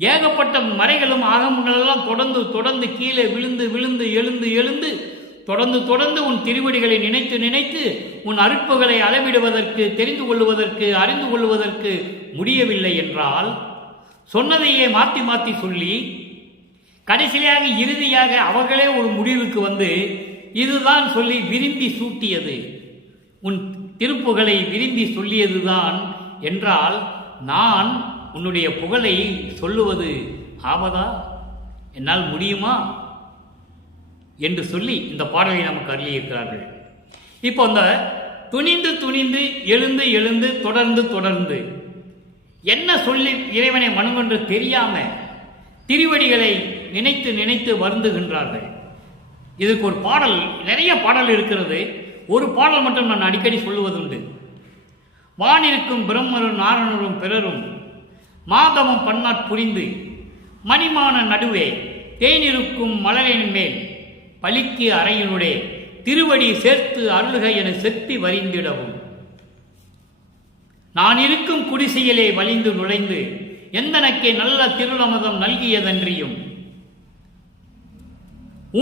ஏகப்பட்ட மறைகளும் ஆகமங்களெல்லாம் தொடர்ந்து கீழே விழுந்து எழுந்து தொடர்ந்து உன் திருவடிகளை நினைத்து உன் அருட்புகளை அளவிடுவதற்கு, தெரிந்து கொள்வதற்கு, அறிந்து கொள்வதற்கு முடியவில்லை என்றால் சொன்னதையே மாற்றி சொல்லி கடைசியாக இறுதியாக அவர்களே ஒரு முடிவுக்கு வந்து இதுதான் சொல்லி விரும்பி சூட்டியது, உன் திருப்புகழை விரும்பி சொல்லியதுதான் என்றால் நான் உன்னுடைய புகழை சொல்லுவது ஆவதா? என்னால் முடியுமா? என்று சொல்லி இந்த பாடலை நமக்கு அருளியிருக்கிறார்கள். இப்போ அந்த துணிந்து துணிந்து எழுந்து எழுந்து தொடர்ந்து தொடர்ந்து என்ன சொல்லி இறைவனை மனங்கொன்று தெரியாம திருவடிகளை நினைத்து நினைத்து வருந்துகின்றார்கள். இதுக்கு ஒரு பாடல், நிறைய பாடல் இருக்கிறது. ஒரு பாடல் மட்டும் நான் அடிக்கடி சொல்லுவதுண்டு. வானிருக்கும் பிரம்மரும் நாரணரும் பிறரும் மாதவம் பன்னாற் புரிந்து மணிமான நடுவே தேனிருக்கும் மலரின் மேல் பலிக்கு அறையினுடைய திருவடி சேர்த்து அருள்க என செப்பி வரிந்திடவும் நான் இருக்கும் குடிசையிலே வலிந்து நுழைந்து எந்தனக்கே நல்ல திருளமதம் நல்கியதன்றியும்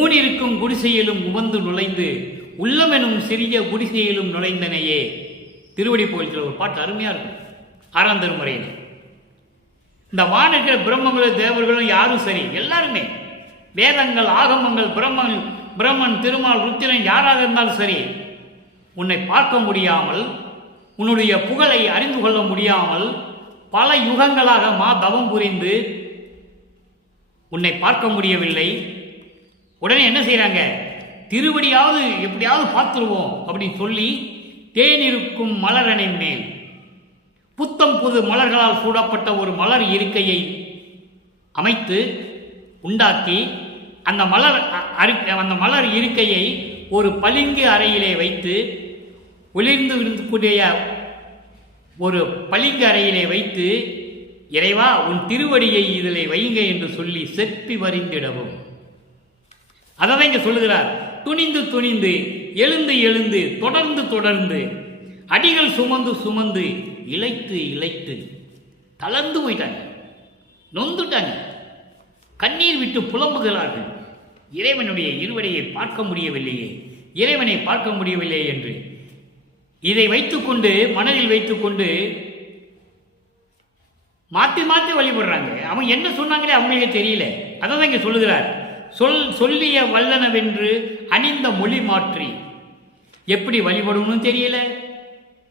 ஊனிருக்கும் குடிசையிலும் உவந்து நுழைந்து உள்ளமெனும் சிறிய குடிசையிலும் நுழைந்தனையே. திருவடி போயிட்டு ஒரு பாட்டு அருமையா இருக்கும். 6ஆம் திருமுறையில் இந்த வானிருக்கிற பிரம்மங்களும் தேவர்களும் யாரும் சரி, எல்லாருமே வேதங்கள் ஆகமங்கள் பிரம்மன் திருமால் ருத்திரன் யாராக இருந்தாலும் சரி, உன்னை பார்க்க முடியாமல் உன்னுடைய புகழை அறிந்து கொள்ள முடியாமல் பல யுகங்களாக தவம் புரிந்து உன்னை பார்க்க முடியவில்லை. உடனே என்ன செய்யறாங்க? திருவடியாவது எப்படியாவது பார்த்துருவோம் அப்படின்னு சொல்லி தேனிருக்கும் மலரனை மேல் புத்தம் புது மலர்களால் சூடப்பட்ட ஒரு மலர் இருக்கையை அமைத்து உண்டாக்கி அந்த மலர் இருக்கையை ஒரு பளிங்கு அறையிலே வைத்து ஒளிர்ந்து இருக்கக்கூடிய ஒரு பளிங்கு அறையிலே வைத்து இறைவா உன் திருவடியை இதிலே வைங்க என்று சொல்லி செப்பி வரிந்திடவும். அதான் இங்க சொல்லுகிறார். துணிந்து துணிந்து எழுந்து எழுந்து தொடர்ந்து தொடர்ந்து அடிகள் சுமந்து சுமந்து இழைத்து இழைத்து தளர்ந்து போயிட்டாங்க, நொந்துட்டாங்க, கண்ணீர் விட்டு புலம்புகிறார்கள். இறைவனுடைய இருவடையை பார்க்க முடியவில்லையே, இறைவனை பார்க்க முடியவில்லை என்று இதை வைத்துக்கொண்டு மனதில் வைத்துக்கொண்டு மாற்றி மாற்றி வழிபடுறாங்க. அவங்க என்ன சொன்னாங்களே அவங்களுக்கு தெரியல. அதான் இங்க சொல்லுகிறார். சொல்லிய வல்லனவென்று அணிந்த மொழி மாற்றி எப்படி வழிபடணும்னு தெரியல,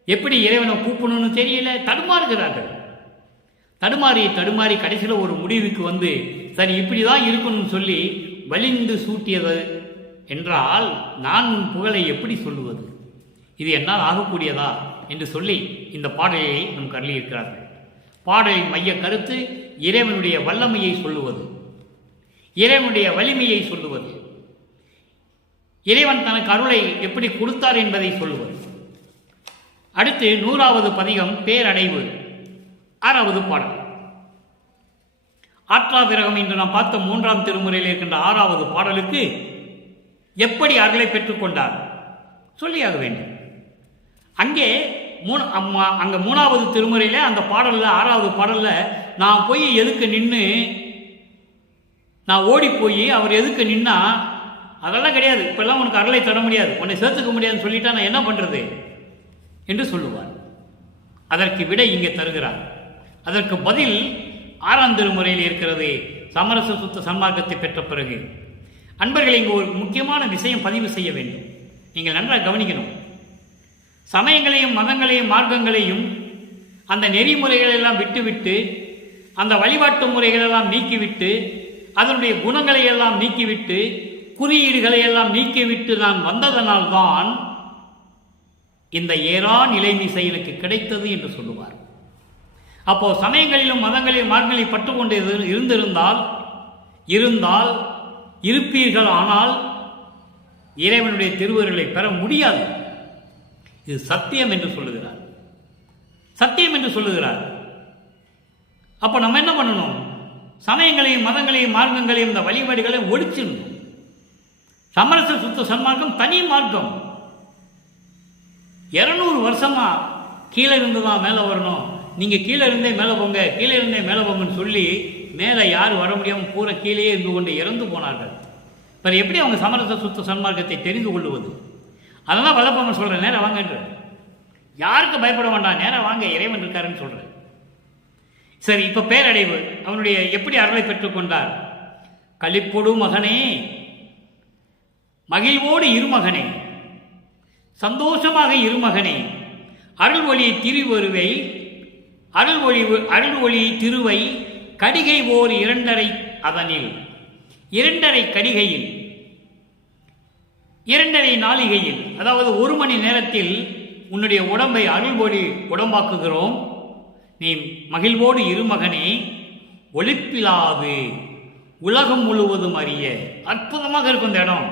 எப்படி இறைவனை கூப்பிடணும்னு தெரியல, தடுமாறுகிறார்கள். தடுமாறி கடைசியில் ஒரு முடிவுக்கு வந்து சரி இப்படிதான் இருக்கணும்னு சொல்லி வலிந்து சூட்டியது என்றால் நான் உன் புகழை எப்படி சொல்லுவது, இது என்னால் ஆகக்கூடியதா என்று சொல்லி இந்த பாடலை நமக்கு அருளியிருக்கிறார்கள். பாடலின் மைய கருத்து இறைவனுடைய வல்லமையை சொல்லுவது, இறைவனுடைய வலிமையை சொல்லுவது, இறைவன் தனக்கு அருளை எப்படி கொடுத்தார் என்பதை சொல்லுவது. அடுத்து 100வது பதிகம் பேரடைவு, 6வது பாடல். ஆற்றாவிரகம் என்று நாம் பார்த்த 3ஆம் திருமுறையில் இருக்கின்ற 6வது பாடலுக்கு எப்படி அருளை பெற்றுக்கொண்டார் சொல்லியாக வேண்டும். அங்கே 3வது திருமுறையில அந்த பாடலில் 6வது பாடலில் நான் போய் எதுக்கு நின்று நான் ஓடி போய் அவர் எதுக்கு நின்னா அதெல்லாம் கிடையாது, இப்பெல்லாம் உனக்கு அருளை தர முடியாது, உன்னை சேர்த்துக்க முடியாதுன்னு சொல்லிட்டா நான் என்ன பண்றது என்று சொல்லுவார். அதற்கு விடை இங்கே தருகிறார். அதற்கு பதில் 6ஆம் திருமுறையில் இருக்கிறது. சமரச சுத்த சன்மார்க்கத்தை பெற்ற பிறகு அன்பர்களை இங்கு ஒரு முக்கியமான விஷயம் பதிவு செய்ய வேண்டும். நீங்கள் நன்றாக கவனிக்கணும். சமயங்களையும் மதங்களையும் மார்க்கங்களையும் அந்த நெறிமுறைகளெல்லாம் விட்டுவிட்டு அந்த வழிபாட்டு முறைகளெல்லாம் நீக்கிவிட்டு அதனுடைய குணங்களை எல்லாம் நீக்கிவிட்டு குறியீடுகளை எல்லாம் நீக்கிவிட்டு நான் வந்ததனால்தான் இந்த ஏறா நிலைமிசை எனக்கு கிடைத்தது என்று சொல்லுவார். அப்போ சமயங்களிலும் மதங்களிலும் மார்க்கங்களில் பட்டுக்கொண்டு இருந்தால் இருப்பீர்கள், ஆனால் இறைவனுடைய திருவருளை பெற முடியாது. இது சத்தியம் என்று சொல்லுகிறார். சத்தியம் என்று சொல்லுகிறார். அப்போ நம்ம என்ன பண்ணணும்? சமயங்களையும் மதங்களையும் மார்க்கங்களையும் இந்த வழிபாடுகளையும் ஒழிச்சிடணும். சமரச சுத்த சன்மார்க்கம் தனி மார்க்கம். 200 வருஷமா கீழே இருந்து தான் மேலே வரணும், நீங்கள் கீழே இருந்தே மேலே போங்க, கீழே இருந்தே மேலே போங்கன்னு சொல்லி மேலே யாரும் வர முடியாமல் பூரா கீழே இருந்து கொண்டு இறந்து போனார்கள். இப்போ எப்படி அவங்க சமரச சுத்த சன்மார்க்கத்தை தெரிந்து கொள்ளுவது? அதெல்லாம் வளர்ப்பாம சொல்கிறேன், நேராக வாங்கன்ற, யாருக்கு பயப்பட வேண்டாம், நேராக வாங்க, இறைவன் இருக்காருன்னு சொல்கிறேன். சரி, இப்போ பேரடைவு அவனுடைய எப்படி அருளை பெற்றுக்கொண்டார்? களிப்பொடு மகனே, மகிழ்வோடு இருமகனே, சந்தோஷமாக இருமகனே, அருள்வொளி திருவருவை அருள்வொளி திருவை கடிகை ஓர் 2.5 அதனில் 2.5 கடிகையில் 2.5 நாளிகையில், அதாவது 1 மணி நேரத்தில் உன்னுடைய உடம்பை அருள்பொடி உடம்பாக்குகிறோம். நீ மகிழ்வோடு இருமகனே, ஒளிப்பிலாது உலகம் முழுவதும் அறிய. அற்புதமாக இருக்கும் இந்த இடம்.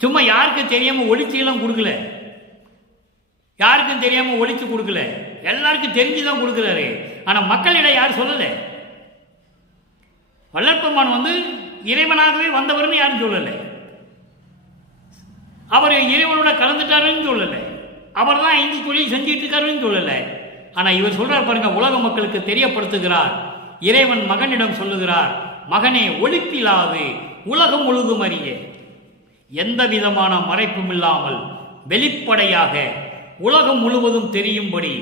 சும்மா யாருக்கும் தெரியாம ஒளிச்சியெல்லாம் கொடுக்கல, யாருக்கும் தெரியாம ஒளிச்சு கொடுக்கல, எல்லாருக்கும் தெரிஞ்சுதான் கொடுக்கிறாரு. ஆனா மக்களிடம் யாரும் சொல்லல. வள்ளற்பெருமான் இறைவனாகவே வந்தவர்னு யாரும் சொல்லல. அவர் இறைவனோட கலந்துட்டாருன்னு சொல்லல. அவர் தான் 5 தொழில் செஞ்சிட்டு இருக்காருன்னு சொல்லல. ஆனா இவர் சொல்றார் பாருங்க, உலக மக்களுக்கு தெரியப்படுத்துகிறார். இறைவன் மகனிடம் சொல்லுகிறார், மகனே ஒளிப்பிலாது உலகம் முழுதும் அறிய. எந்த விதமான மறைப்பும் இல்லாமல் வெளிப்படையாக உலகம் முழுவதும் தெரியும்படி,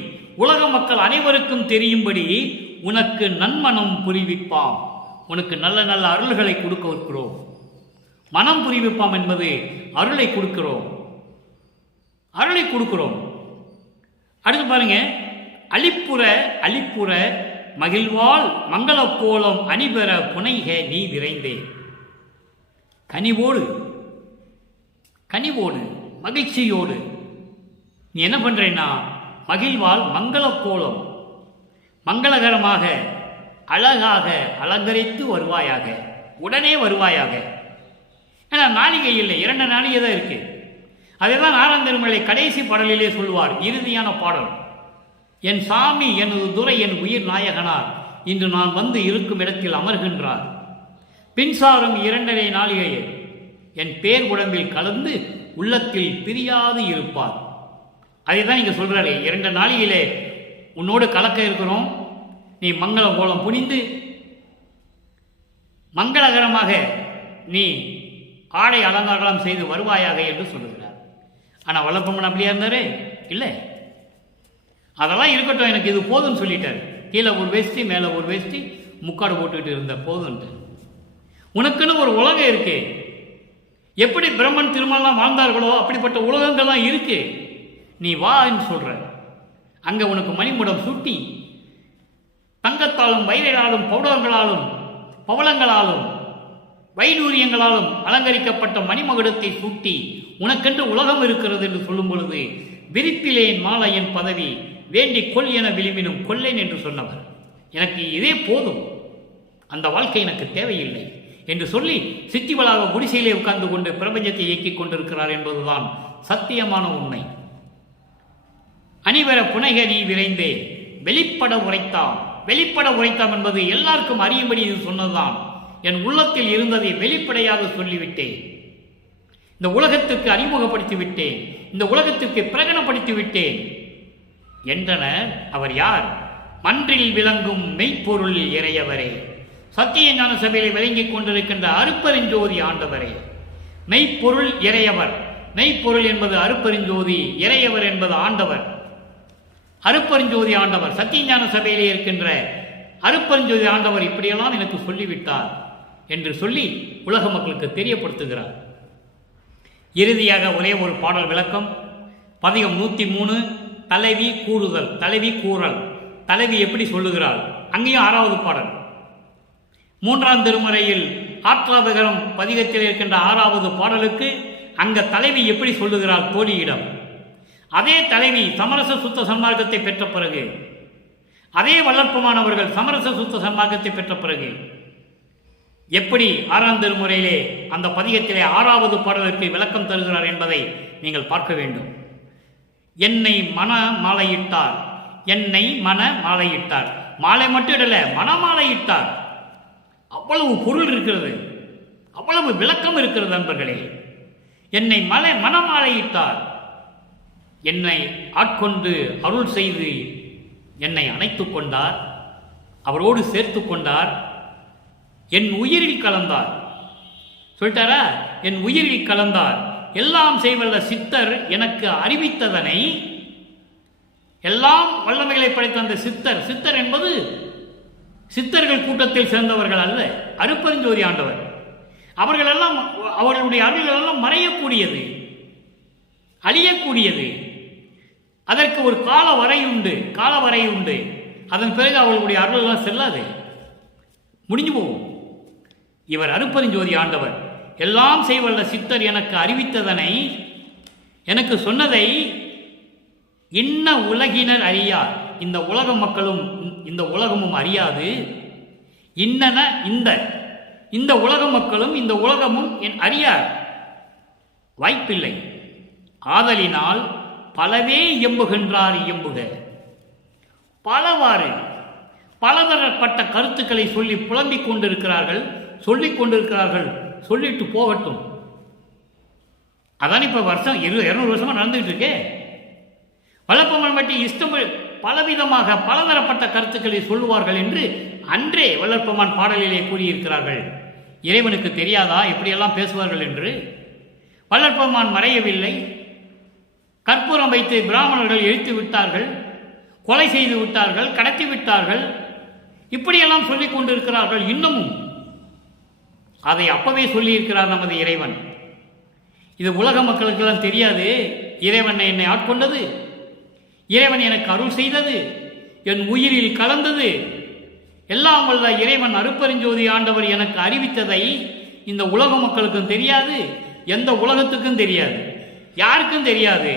உலக மக்கள் அனைவருக்கும் தெரியும்படி உனக்கு நன்மனம் புரிவிப்பாம். உனக்கு நல்ல நல்ல அருள்களை கொடுக்க வைக்கிறோம். மனம் புரிவிப்பாம் என்பது அருளை கொடுக்கிறோம், அருளை கொடுக்கிறோம். அடுத்து பாருங்க, அளிப்புற அளிப்புற மகிழ்வாள் மங்கள கோலம் அணிபெற புனைக நீ விரைந்தே. கனிவோடு கனிவோடு மகிழ்ச்சியோடு நீ என்ன பண்றேன்னா, மகிழ்வாள் மங்கள கோலம், மங்களகரமாக அழகாக அலங்கரித்து வருவாயாக, உடனே வருவாயாக. ஏன்னா நாளிகை இல்லை, 2 நாளிகை தான் இருக்கு. அதேதான் 6ஆம் திருமுறை கடைசி பாடலிலே சொல்லுவார், இறுதியான பாடல். என் சாமி எனது துரை என் உயிர் நாயகனார் இன்று நான் வந்து இருக்கும் இடத்தில் அமர்கின்றார். பின்சாரும் 2.5 நாளிகையில் என் பேர் உடம்பில் கலந்து உள்ளத்தில் பிரியாது இருப்பார். அதை தான் இங்கே சொல்றாரு. 2 நாளிகையிலே உன்னோடு கலக்க இருக்கிறோம். நீ மங்கள கோலம் புனிந்து மங்களகரமாக நீ ஆடை அலங்காரம் செய்து வருவாயாக என்று சொல்லுகிறார். ஆனால் வல்லப்பெருமான் அப்படியா இருந்தாரு? இல்லை, அதெல்லாம் இருக்கட்டும், எனக்கு இது போதும்னு சொல்லிட்டார். கீழே ஒரு வேஷ்டி மேலே ஒரு வேஷ்டி முக்காடு போட்டுக்கிட்டு இருந்த போதும்ட்டு. உனக்குன்னு ஒரு உலகம் இருக்கு. எப்படி பிரம்மன் திருமணம் வாழ்ந்தார்களோ அப்படிப்பட்ட உலகங்கள்லாம் இருக்கு. நீ வான்னு சொல்ற. அங்க உனக்கு மணிமுடம் சூட்டி தங்கத்தாலும் வைரலாலும் பௌடங்களாலும் பவளங்களாலும் வைடூரியங்களாலும் அலங்கரிக்கப்பட்ட மணிமகுடத்தை சூட்டி உனக்கென்று உலகம் இருக்கிறது என்று சொல்லும் பொழுது, விரிப்பிலேன் மாலையன் பதவி வேண்டி கொள் என விளிம்பினும் கொல்லேன் என்று சொன்னவர். எனக்கு இதே போதும், அந்த வாழ்க்கை எனக்கு தேவையில்லை என்று சொல்லி சித்திவளாக குடிசையிலே உட்கார்ந்து கொண்டு பிரபஞ்சத்தை இயக்கிக் கொண்டிருக்கிறார் என்பதுதான் சத்தியமான உண்மை. அணிவர புனைக நீ விரைந்தே வெளிப்பட உரைத்தாம். வெளிப்பட உரைத்தாம் என்பது எல்லாருக்கும் அறியும்படி இது சொன்னதுதான். என் உள்ளத்தில் இருந்ததை வெளிப்படையாக சொல்லிவிட்டேன். இந்த உலகத்திற்கு அறிமுகப்படுத்தி விட்டேன், இந்த உலகத்திற்கு பிரகடனப்படுத்தி விட்டேன் என்றனர். அவர் யார்? மன்றில் விளங்கும் மெய்ப்பொருள் இறையவரே, சத்திய ஞான சபையிலே விளங்கிக் கொண்டிருக்கின்ற அருப்பெருஞ்சோதி ஆண்டவரே. மெய்ப்பொருள் இறையவர். மெய்ப்பொருள் என்பது அருப்பெருஞ்சோதி, இறையவர் என்பது ஆண்டவர். அருப்பெருஞ்சோதி ஆண்டவர், சத்திய ஞான சபையிலே இருக்கின்ற அருப்பெருஞ்சோதி ஆண்டவர் இப்படியெல்லாம் எனக்கு சொல்லிவிட்டார் என்று சொல்லி உலக மக்களுக்கு தெரியப்படுத்துகிறார். இறுதியாக ஒரே ஒரு பாடல் விளக்கம். பதிகம் 103, தலைவி கூறுதல், தலைவி கூறல். தலைவி எப்படி சொல்லுகிறாள்? அங்கேயும் 6வது பாடல். 3ஆம் திருமுறையில் ஆற்றாவிகரம் பதிகத்தில் இருக்கின்ற 6வது பாடலுக்கு அங்க தலைவி எப்படி சொல்லுகிறாள் தோழியிடம். அதே தலைவி சமரச சுத்த சன்மார்க்கத்தை பெற்ற பிறகு, அதே வல்லற்பெருமானவர்கள் சமரச சுத்த சன்மார்க்கத்தை பெற்ற பிறகு எப்படி 6ஆம் திருமுறையிலே அந்த பதிகத்திலே 6வது பாடலுக்கு விளக்கம் தருகிறார் என்பதை நீங்கள் பார்க்க வேண்டும். என்னை மன மாலையிட்டார், என்னை மன மாலையிட்டார். மாலை மட்டும் இடல, மனமாலையிட்டார். அவ்வளவு பொருள் இருக்கிறது, அவ்வளவு விளக்கம் இருக்கிறது நண்பர்களே. என்னை மனமாலையிட்டார், என்னை ஆட்கொண்டு அருள் செய்து என்னை அணைத்துக் கொண்டார், அவரோடு சேர்த்து கொண்டார், என் உயிரில் கலந்தார். சொல்லிட்டாரா? என் உயிரில் கலந்தார். எல்லாம் செய்வல்ல சித்தர் எனக்கு அறிவித்ததனை, எல்லாம் வல்லமைகளை படைத்த அந்த சித்தர், சித்தர் என்பது சித்தர்கள் கூட்டத்தில் சேர்ந்தவர்கள் அல்ல, அருப்பெருஞ்சோதி ஆண்டவர். அவர்களெல்லாம் அவர்களுடைய அருள்களெல்லாம் மறையக்கூடியது, அழியக்கூடியது. அதற்கு ஒரு கால வரை உண்டு, கால வரை உண்டு. அதன் பிறகு அவர்களுடைய அருளெல்லாம் செல்லாது, முடிஞ்சு போகும். இவர் அருப்பெருஞ்சோதி ஆண்டவர். எல்லாம் செய்வல்ல சித்தர் எனக்கு அறிவித்ததனை, எனக்கு சொன்னதை இன்ன உலகினர் அறியார், இந்த உலக மக்களும் இந்த உலகமும் அறியாது. இன்னன இந்த உலக மக்களும் இந்த உலகமும் அறியார், வாய்ப்பில்லை. ஆதலினால் பலவே இயம்புகின்றார் இயம்புக. பலவாறு பலதரப்பட்ட கருத்துக்களை சொல்லி புலம்பிக் கொண்டிருக்கிறார்கள், சொல்லிக் கொண்டிருக்கிறார்கள். சொல்லிட்டு போகட்டும். அதான் இப்ப வருஷம் 200 வருஷமா நடந்துட்டு இருக்கே. வல்லப்பெருமான் பற்றி இஷ்டம் பலவிதமாக பலதரப்பட்ட கருத்துக்களை சொல்லுவார்கள் என்று அன்றே வல்லப்பெருமான் பாடலிலே கூறியிருக்கிறார்கள். இறைவனுக்கு தெரியாதா எப்படியெல்லாம் பேசுவார்கள் என்று? வல்லப்பெருமான் மறையவில்லை. கற்பூரம் வைத்து பிராமணர்கள் எரித்து விட்டார்கள், கொலை செய்து விட்டார்கள், கடத்தி விட்டார்கள், இப்படியெல்லாம் சொல்லிக் கொண்டிருக்கிறார்கள். இன்னமும் அதை அப்பவே சொல்லியிருக்கிறார் நமது இறைவன். இது உலக மக்களுக்கெல்லாம் தெரியாது. இறைவன் என்னை ஆட்கொண்டது, இறைவன் எனக்கு அருள் செய்தது, என் உயிரில் கலந்தது, எல்லாம் வல்ல இறைவன் அருட்பெருஞ்சோதி ஆண்டவர் எனக்கு அறிவித்ததை இந்த உலக மக்களுக்கும் தெரியாது, எந்த உலகத்துக்கும் தெரியாது, யாருக்கும் தெரியாது.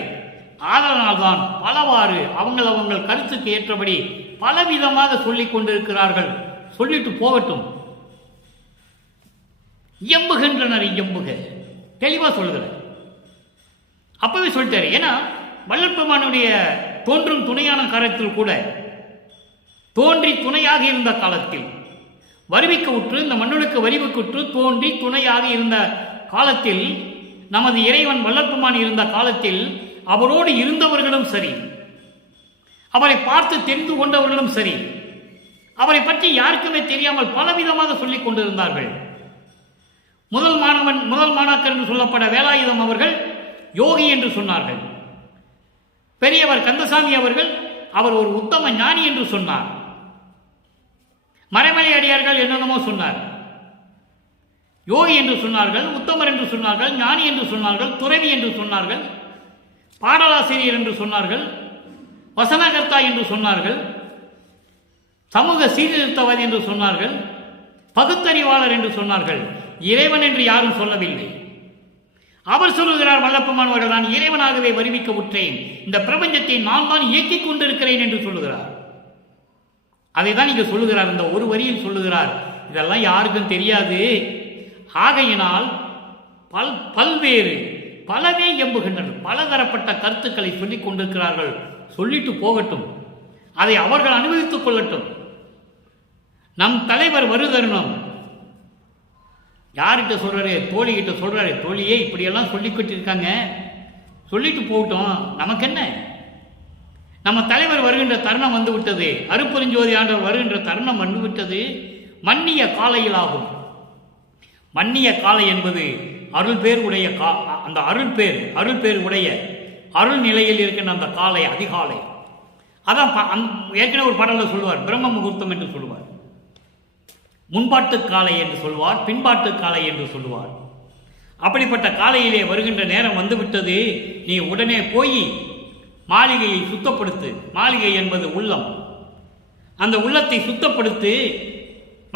ஆதலால்தான் பலவாறு அவங்கள் கருத்துக்கு ஏற்றபடி பலவிதமாக சொல்லிக் கொண்டிருக்கிறார்கள். சொல்லிட்டு போகட்டும். இயம்புகின்றனர் இயம்புக, தெளிவா சொல்கிறார். அப்பவே சொல்லிட்டாரு. ஏன்னா வல்லப்பெருமானுடைய தோன்றும் துணையான காலத்தில் கூட, தோன்றி துணையாக இருந்த காலத்தில், வருவிக்க உற்று இந்த மண்ணுக்கு வருவிக்குற்று தோன்றி துணையாக இருந்த காலத்தில், நமது இறைவன் வல்லப்பெருமான் இருந்த காலத்தில் அவரோடு இருந்தவர்களும் சரி, அவரை பார்த்து தெரிந்து கொண்டவர்களும் சரி, அவரை பற்றி யாருக்குமே தெரியாமல் பலவிதமாக சொல்லிக் கொண்டிருந்தார்கள். முதல் மாணாக்கர் என்று சொல்லப்பட வேலாயுதம் அவர்கள் யோகி என்று சொன்னார்கள். பெரியவர் கந்தசாமி அவர்கள் அவர் ஒரு உத்தம ஞானி என்று சொன்னார். மறைமலை அடியார்கள் என்னென்னமோ சொன்னார். யோகி என்று சொன்னார்கள், உத்தமர் என்று சொன்னார்கள், ஞானி என்று சொன்னார்கள், துறவி என்று சொன்னார்கள், பாடலாசிரியர் என்று சொன்னார்கள், வசனகர்த்தா என்று சொன்னார்கள், சமூக சீர்திருத்தவாதி என்று சொன்னார்கள், பகுத்தறிவாளர் என்று சொன்னார்கள். இறைவன் என்று யாரும் சொல்லவில்லை. அவர் சொல்லுகிறார், வல்லப்பெருமான் அவர்கள், நான் இறைவனாகவே வருவிக்க உற்றேன், இந்த பிரபஞ்சத்தை நான் தான் இயக்கிக் கொண்டிருக்கிறேன் என்று சொல்லுகிறார். அதை தான் இங்கு சொல்லுகிறார். இந்த ஒரு வரியில் சொல்லுகிறார், இதெல்லாம் யாருக்கும் தெரியாது. ஆகையினால் பல்வேறு பலவே எம்புகின்றனர், பலதரப்பட்ட கருத்துக்களை சொல்லிக் கொண்டிருக்கிறார்கள். சொல்லிட்டு போகட்டும், அதை அவர்கள் அனுபவித்துக் கொள்ளட்டும். நம் தலைவர் வருதருணம் யார்கிட்ட சொல்றாரு? தோழிகிட்ட சொல்றாரு. தோழியே இப்படியெல்லாம் சொல்லிக்கிட்டு இருக்காங்க, சொல்லிட்டு போகட்டும், நமக்கு என்ன? நம்ம தலைவர் வருகின்ற தருணம் வந்து விட்டது, அருட்பெருஞ்சோதி ஆண்டவர் வருகின்ற தருணம் வந்து விட்டது. மன்னிய காலையில் ஆகும். மன்னிய காலை என்பது அருள் பேர் உடைய அந்த அருள் பேர் உடைய அருள் நிலையில் இருக்கின்ற அந்த காலை, அதிகாலை. அதான் ஏற்கனவே ஒரு பாடலில் சொல்லுவார், பிரம்ம முகூர்த்தம் என்று சொல்லுவார். முன்பாட்டு காலை என்று சொல்வார், பின்பாட்டு காலை என்று சொல்லுவார். அப்படிப்பட்ட காலையிலே வருகின்ற நேரம் வந்துவிட்டது. நீ உடனே போய் மாளிகையை சுத்தப்படுத்து. மாளிகை என்பது உள்ளம். அந்த உள்ளத்தை சுத்தப்படுத்து.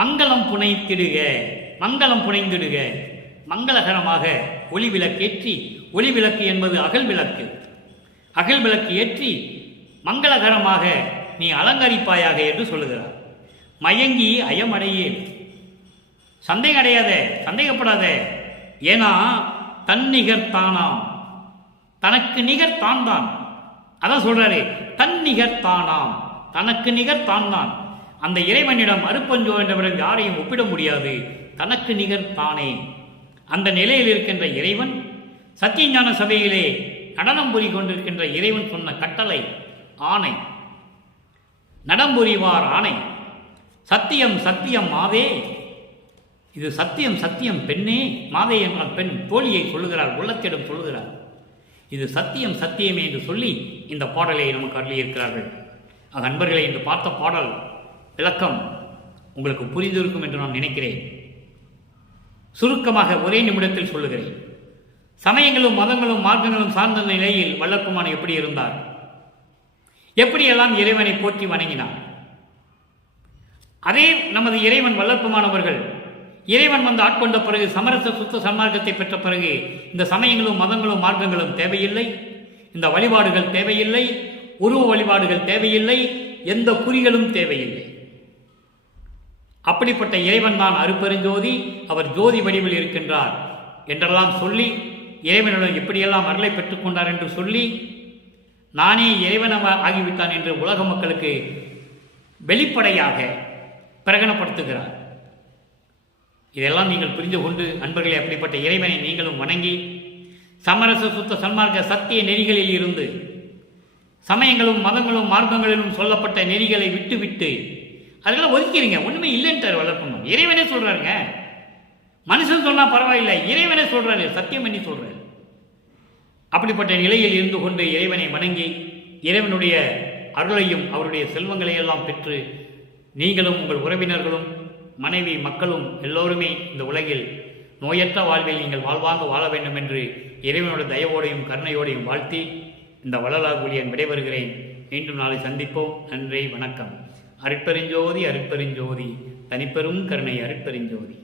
மங்களம் புனைத்திடுக, மங்களம் புனைந்திடுக. மங்களகரமாக ஒளி விளக்கேற்றி, ஒளி விளக்கு என்பது அகல் விளக்கு, அகல் விளக்கு ஏற்றி மங்களகரமாக நீ அலங்கரிப்பாயாக என்று சொல்லுகிறார். மயங்கி அயமடையே, சந்தேகம் அடையாத, சந்தேகப்படாத. ஏன்னா தன்னிகர் தானாம், தனக்கு நிகர் தான் தான். அதான் சொல்றாரு, தன்னிகர் தானாம், தனக்கு நிகர் தான் தான். அந்த இறைவனிடம் அருட்பெருஞ்சோதியிடம் யாரையும் ஒப்பிட முடியாது. தனக்கு நிகர் தானே. அந்த நிலையில் இருக்கின்ற இறைவன் சத்தியஞான சபையிலே நடனம் புரி கொண்டிருக்கின்ற இறைவன் சொன்ன கட்டளை, ஆணை, நடம்புரிவார் ஆணை. சத்தியம் சத்தியம் மாதே, இது சத்தியம் சத்தியம் பெண்ணே. மாதே என்றால் பெண், தோழியை சொல்லுகிறார், உள்ளத்திடம் சொல்லுகிறார். இது சத்தியம் சத்தியமே என்று சொல்லி இந்த பாடலை நமக்கு அருளியிருக்கிறார்கள். அன்பர்களை இன்று பார்த்த பாடல் விளக்கம் உங்களுக்கு புரிந்திருக்கும் என்று நான் நினைக்கிறேன். சுருக்கமாக ஒரே நிமிடத்தில் சொல்லுகிறேன். சமயங்களும் மதங்களும் மார்க்கங்களும் சார்ந்த நிலையில் வல்லப்பெருமான் எப்படி இருந்தார், எப்படியெல்லாம் இறைவனை போற்றி வணங்கினார், அதே நமது இறைவன் வல்லப்பெருமானவர்கள் இறைவன் வந்து ஆட்கொண்ட பிறகு, சமரச சுத்த சன்மார்க்கத்தை பெற்ற பிறகு இந்த சமயங்களும் மதங்களும் மார்க்கங்களும் தேவையில்லை, இந்த வழிபாடுகள் தேவையில்லை, உருவ வழிபாடுகள் தேவையில்லை, எந்த குறிகளும் தேவையில்லை. அப்படிப்பட்ட இறைவன் தான் அருட்பெருஞ்சோதி, அவர் ஜோதி வடிவில் இருக்கின்றார் என்றெல்லாம் சொல்லி, இறைவனிடம் எப்படியெல்லாம் அருளை பெற்றுக்கொண்டார் என்று சொல்லி, நானே இறைவனாக ஆகிவிட்டான் என்று உலக மக்களுக்கு வெளிப்படையாக பிரகடனப்படுத்துகிறார். இதெல்லாம் நீங்கள் புரிந்து கொண்டு அன்பர்களே, அப்படிப்பட்ட இறைவனை நீங்களும் வணங்கி சமரச சுத்த சன்மார்க்க சத்திய நெறிகளில் இருந்து, சமயங்களும் மதங்களும் மார்க்கங்களிலும் சொல்லப்பட்ட நெறிகளை விட்டு அதெல்லாம் ஒதுக்கிறீங்க. ஒன்றுமே இல்லைன்ட்டார் வளர்க்கணும். இறைவனே சொல்கிறாருங்க. மனுஷன் சொன்னால் பரவாயில்லை, இறைவனே சொல்கிறாரு, சத்தியம் பண்ணி சொல்கிறாரு. அப்படிப்பட்ட நிலையில் இருந்து கொண்டு இறைவனை வணங்கி இறைவனுடைய அருளையும் அவருடைய செல்வங்களையெல்லாம் பெற்று நீங்களும் உங்கள் உறவினர்களும் மனைவி மக்களும் எல்லோருமே இந்த உலகில் நோயற்ற வாழ்வில் நீங்கள் வாழ்வாங்க வாழ வேண்டும் என்று இறைவனுடைய தயவோடையும் கருணையோடையும் வாழ்த்தி இந்த வள்ளலார் ஊழியன் விடைபெறுகிறேன். மீண்டும் நாளை சந்திப்போம். நன்றி, வணக்கம். அருட்பெருஞ்சோதி, அருட்பெருஞ்சோதி, தனிப்பெரும் கருணை அருட்பெருஞ்சோதி.